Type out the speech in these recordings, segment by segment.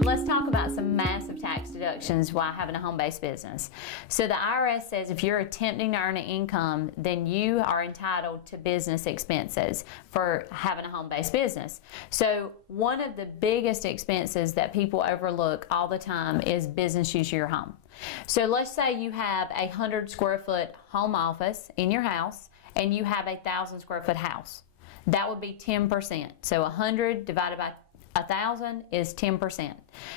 so let's talk about some massive tax deductions while having a home-based business. So the IRS says if you're attempting to earn an income, then you are entitled to business expenses for having a home-based business. So one of the biggest expenses that people overlook all the time is business use of your home. So let's say you have a 100 square foot home office in your house and you have a 1,000 square foot house. That would be 10%. So 100 divided by 1,000 is 10%.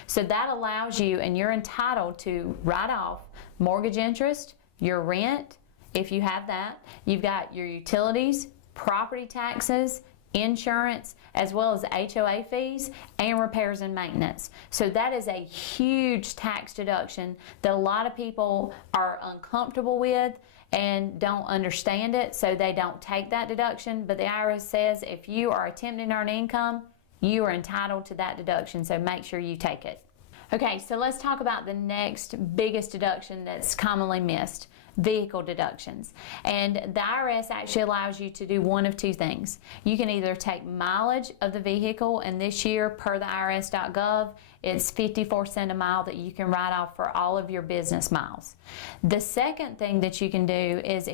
So that allows you, and you're entitled to write off mortgage interest, your rent, if you have that. You've got your utilities, property taxes, insurance, as well as HOA fees and repairs and maintenance. So that is a huge tax deduction that a lot of people are uncomfortable with and don't understand it, so they don't take that deduction. But the IRS says if you are attempting to earn income, you are entitled to that deduction, so make sure you take it. Okay, so let's talk about the next biggest deduction that's commonly missed, vehicle deductions. And the IRS actually allows you to do one of two things. You can either take mileage of the vehicle, and this year per the IRS.gov, it's 54 cents a mile that you can write off for all of your business miles. The second thing that you can do is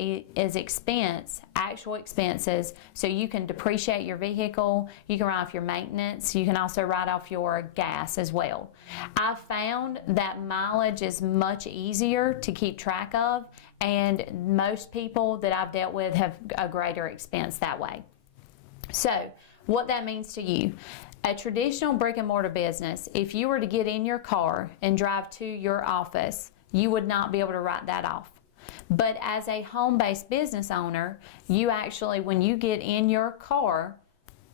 expense, actual expenses. So you can depreciate your vehicle, you can write off your maintenance, you can also write off your gas as well. I've found that mileage is much easier to keep track of, and most people that I've dealt with have a greater expense that way. So what that means to you, a traditional brick and mortar business, if you were to get in your car and drive to your office, you would not be able to write that off. But as a home-based business owner, you actually, when you get in your car,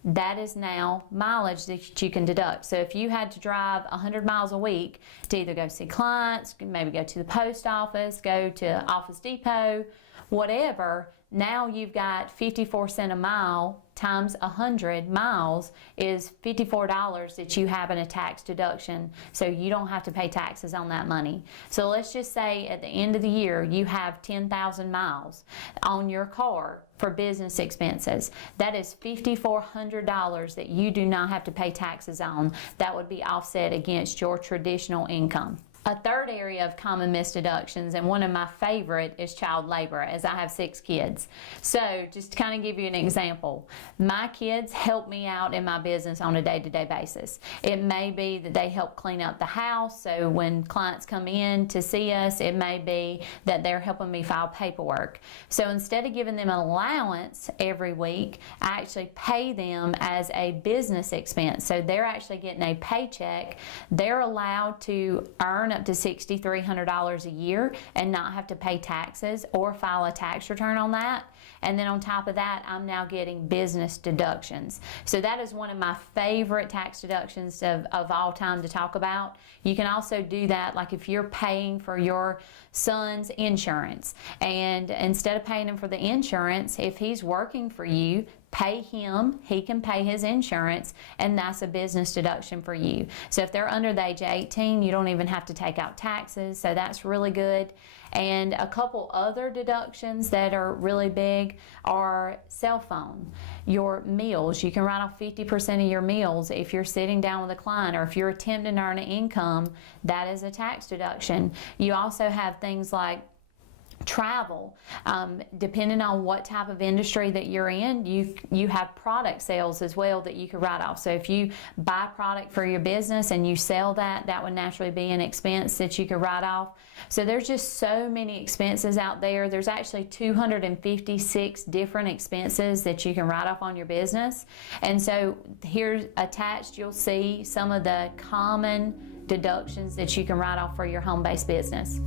that is now mileage that you can deduct. So if you had to drive 100 miles a week to either go see clients, maybe go to the post office, go to Office Depot, whatever, now you've got 54 cents a mile times 100 miles is $54 that you have in a tax deduction, so you don't have to pay taxes on that money. So let's just say at the end of the year you have 10,000 miles on your car for business expenses. That is $5,400 that you do not have to pay taxes on. That would be offset against your traditional income. A third area of common missed deductions, and one of my favorite, is child labor, as I have 6 kids. So just to kind of give you an example, my kids help me out in my business on a day-to-day basis. It may be that they help clean up the house, so when clients come in to see us, it may be that they're helping me file paperwork. So instead of giving them an allowance every week, I actually pay them as a business expense. So they're actually getting a paycheck. They're allowed to earn up to $6,300 a year and not have to pay taxes or file a tax return on that. And then on top of that, I'm now getting business deductions. So that is one of my favorite tax deductions of all time to talk about. You can also do that, like if you're paying for your son's insurance, and instead of paying him for the insurance, if he's working for you, pay him, he can pay his insurance, and that's a business deduction for you. So if they're under the age of 18, you don't even have to take out taxes, so that's really good. And a couple other deductions that are really big are cell phone, your meals. You can write off 50% of your meals if you're sitting down with a client, or if you're attempting to earn an income, that is a tax deduction. You also have things like travel. Depending on what type of industry that you're in, you have product sales as well that you could write off. So if you buy product for your business and you sell that, that would naturally be an expense that you could write off. So there's just so many expenses out there. There's actually 256 different expenses that you can write off on your business. And so here attached, you'll see some of the common deductions that you can write off for your home-based business.